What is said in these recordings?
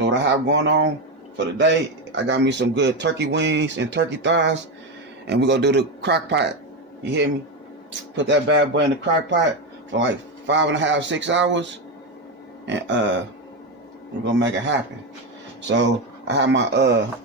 So what I have going on for the day, I got me some good turkey wings and turkey thighs, and we're gonna do the crock pot. You hear me? Put that bad boy in the crock pot for like 5.5, 6 hours, and we're gonna make it happen. So I have my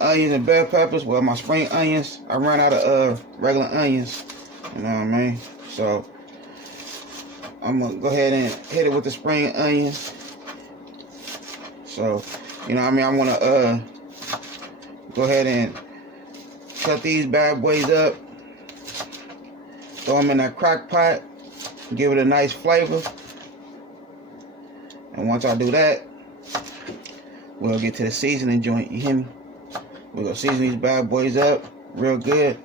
onions and bell peppers, well, my spring onions. I ran out of regular onions, you know what I mean? So I'm gonna go ahead and hit it with the spring onions. So, you know what I mean, I wanna go ahead and cut these bad boys up, throw them in that crock pot, give it a nice flavor. And once I do that, we'll get to the seasoning joint, you hear me? We're gonna season these bad boys up real good.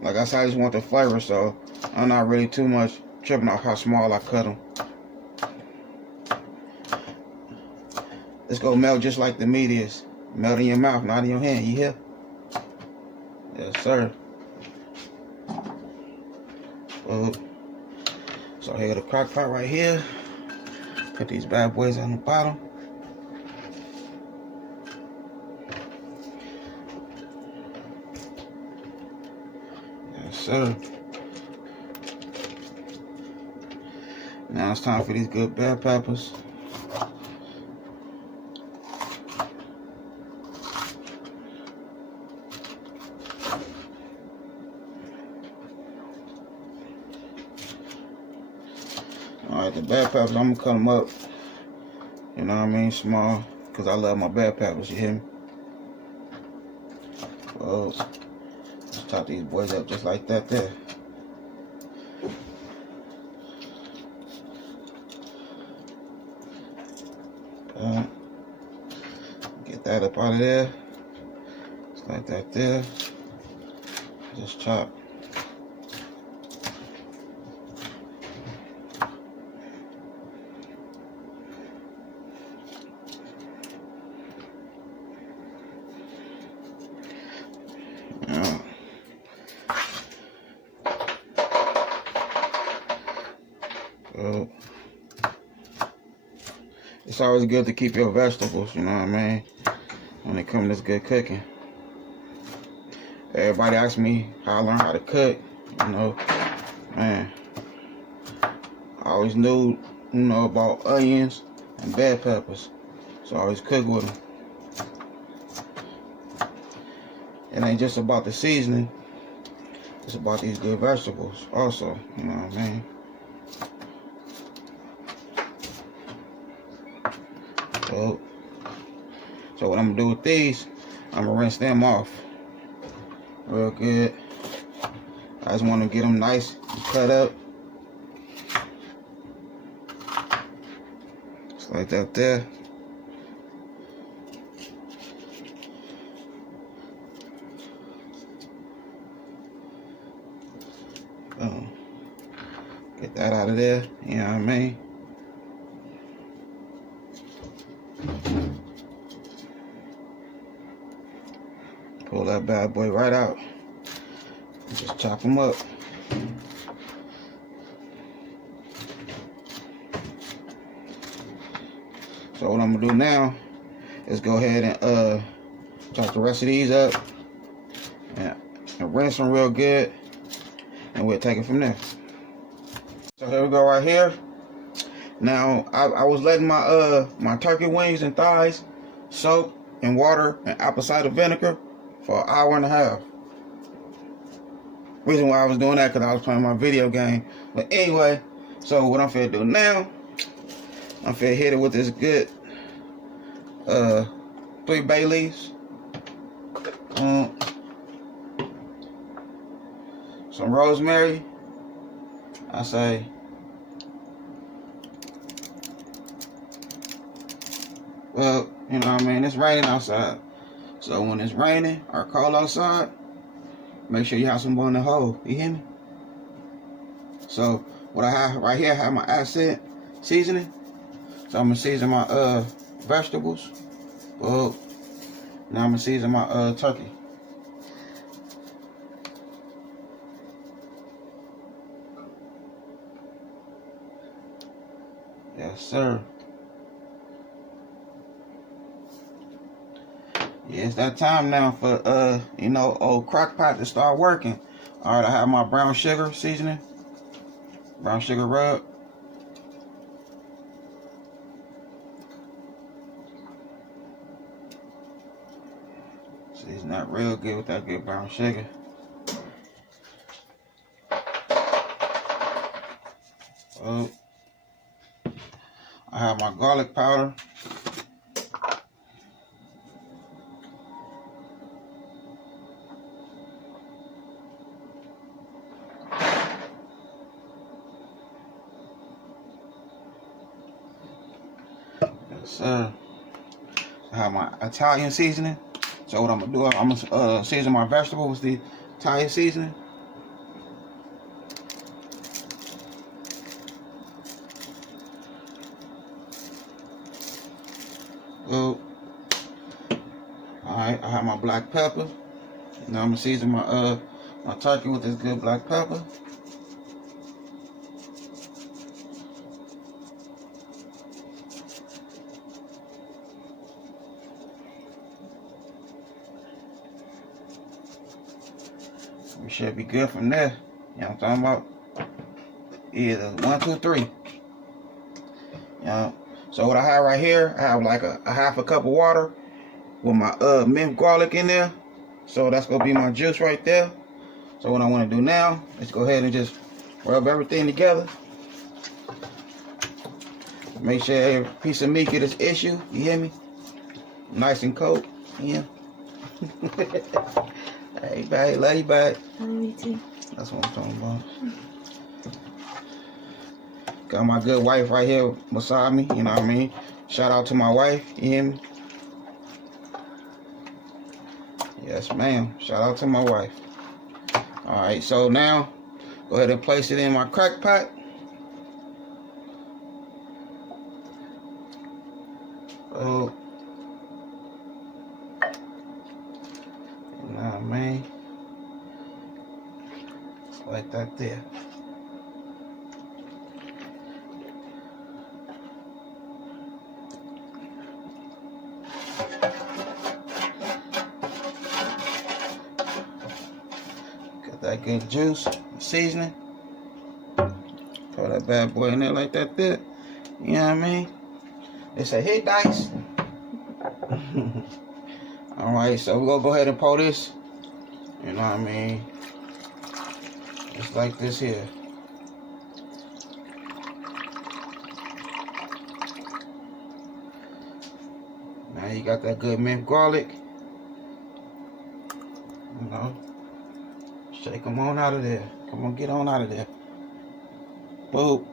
Like I said, I just want the flavor, so I'm not really too much tripping off how small I cut them. It's gonna melt just like the meat is. Melt in your mouth, not in your hand, you hear? Yes, sir. So here the crock pot right here. Put these bad boys on the bottom. Yes, sir. Now it's time for these good bell peppers. Alright, the bell peppers, I'm gonna cut them up, you know what I mean, small, because I love my bell peppers, you hear me? Well, let's chop these boys up just like that there. Get that up out of there, just like that there. Just chop. It's always good to keep your vegetables, you know what I mean, when it comes to this good cooking. Everybody asks me how I learned how to cook, you know, man. I always knew, you know, about onions and bell peppers, so I always cook with them. It ain't just about the seasoning, it's about these good vegetables also, you know what I mean. So what I'm gonna do with these, I'm gonna rinse them off real good. I just want to get them nice and cut up, just like that there. Get that out of there, you know what I mean. Pull that bad boy right out. Just chop them up. So what I'm gonna do now is go ahead and chop the rest of these up and rinse them real good, and we'll take it from there. So here we go right here. Now I was letting my my turkey wings and thighs soak in water and apple cider vinegar for an hour and a half. Reason why I was doing that, because I was playing my video game. But anyway, so what I'm finna do now, I'm finna hit it with this good 3 bay leaves, some rosemary. I say well, you know what I mean, it's raining outside. So when it's raining or cold outside, make sure you have some on the hole. You hear me? So what I have right here, I have my acid seasoning. So I'm gonna season my vegetables. Well, now I'm gonna season my turkey. Yes, sir. It's that time now for you know, old Crock-Pot to start working. All right, I have my brown sugar seasoning, brown sugar rub. See, it's not real good with that good brown sugar. Oh, I have my garlic powder. I have my Italian seasoning. So what I'm gonna do, I'm gonna season my vegetables with the Italian seasoning. Oh, all right. I have my black pepper. Now I'm gonna season my my turkey with this good black pepper. We should be good from there. You know what I'm talking about? Either 1, 2, 3. You know. So what I have right here, I have like a half a cup of water with my minced garlic in there. So that's gonna be my juice right there. So what I want to do now is go ahead and just rub everything together. Make sure every piece of meat get its issue. You hear me? Nice and cold. Yeah. Hey, babe, love you, babe. Love you too. That's what I'm talking about. Got my good wife right here beside me, you know what I mean? Shout out to my wife, you hear me? Yes, ma'am. Shout out to my wife. Alright, so now, go ahead and place it in my Crock-Pot. Oh. You know what I mean? Like that there. Got that good juice, seasoning. Throw that bad boy in there like that there. You know what I mean? It's a hit dice. Alright, so we're gonna go ahead and pour this. You know what I mean? Just like this here. Now you got that good minced garlic. You know, shake them on out of there. Come on, get on out of there. Boom.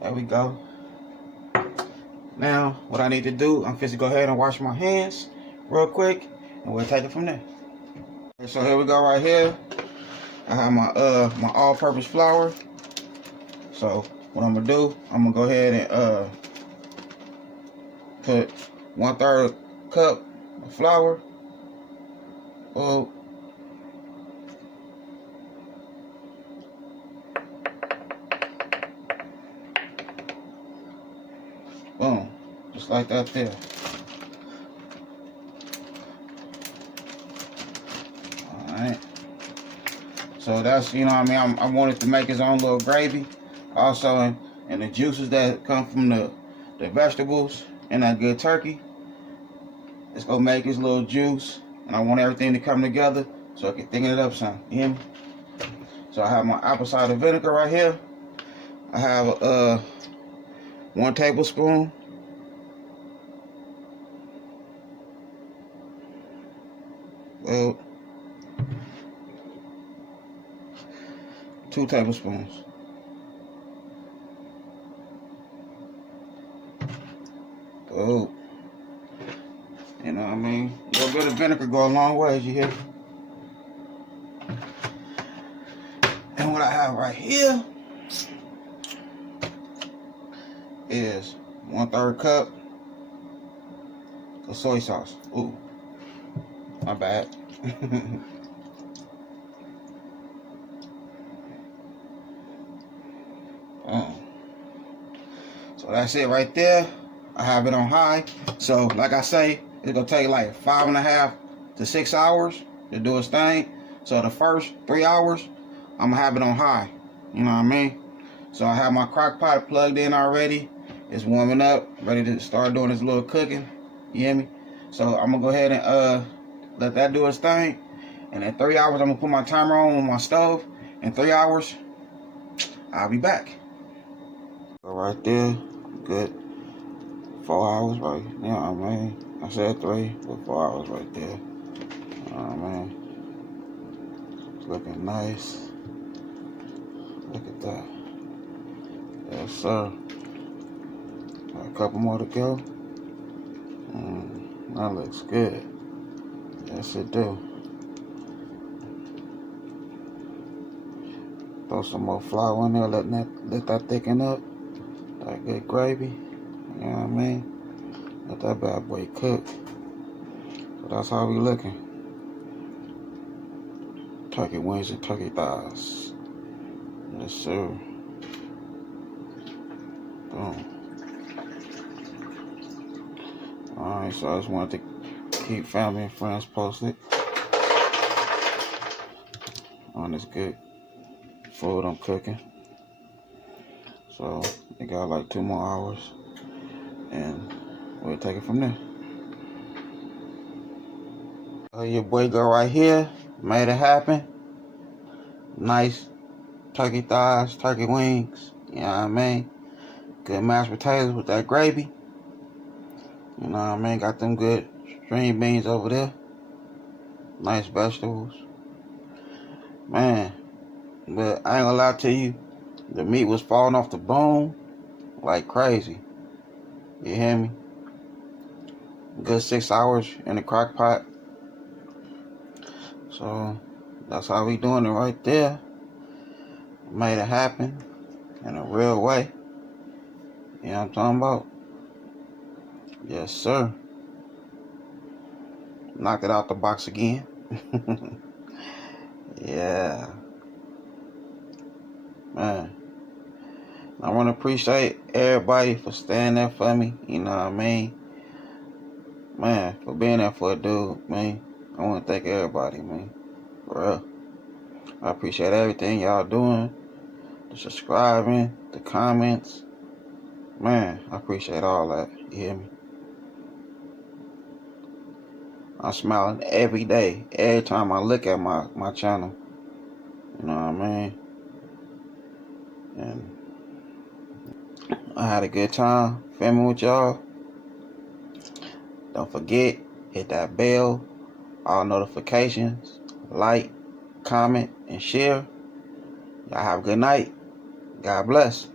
There we go. Now, what I need to do, I'm fixing to go ahead and wash my hands real quick, and we'll take it from there. So here we go right here. I have my my all-purpose flour. So what I'm gonna do, I'm gonna go ahead and put 1/3 cup of flour. Oh. Boom. Just like that there. Alright. So that's, you know what I mean, I wanted to make his own little gravy. Also, and the juices that come from the vegetables and that good turkey. It's gonna make his little juice. And I want everything to come together so I can thicken it up some. You hear me? So I have my apple cider vinegar right here. I have 1 tablespoon. Well, 2 tablespoons. Oh, you know what I mean? A little bit of vinegar go a long way, you hear? And what I have right here is 1/3 cup of soy sauce. Ooh, my bad. So that's it right there. I have it on high. So like I say, it's gonna take like 5.5 to 6 hours to do its thing. So the first 3 hours, I'm gonna have it on high. You know what I mean? So I have my crock pot plugged in already. It's warming up, ready to start doing this little cooking. You hear me? So I'm gonna go ahead and let that do its thing. And in 3 hours, I'm gonna put my timer on my stove. In 3 hours, I'll be back. So right there, good 4 hours, right? You know what I mean? I said 3, but 4 hours right there. You know what I mean? It's looking nice. Look at that. Yes, sir. Got a couple more to go. That looks good. Yes, it do. Throw some more flour in there, let that thicken up. That good gravy. You know what I mean? Let that bad boy cook. So that's how we looking. Turkey wings and turkey thighs. Yes, sir. Boom. Alright, so I just wanted to keep family and friends posted on this good food I'm cooking. So it got like 2 more hours and we'll take it from there. So your boy girl right here made it happen. Nice turkey thighs, turkey wings, you know what I mean? Good mashed potatoes with that gravy. You know what I mean? Got them good string beans over there. Nice vegetables. Man, but I ain't gonna lie to you, the meat was falling off the bone like crazy. You hear me? Good 6 hours in the crock pot. So that's how we doing it right there. Made it happen in a real way. You know what I'm talking about? Yes, sir. Knocked it out the box again. Yeah. Man. I want to appreciate everybody for staying there for me. You know what I mean? Man, for being there for a dude, man. I want to thank everybody, man. For real. I appreciate everything y'all doing. The subscribing, the comments. Man, I appreciate all that. You hear me? I'm smiling every day, every time I look at my channel. You know what I mean? And I had a good time filming with y'all. Don't forget, hit that bell, all notifications, like, comment, and share. Y'all have a good night. God bless.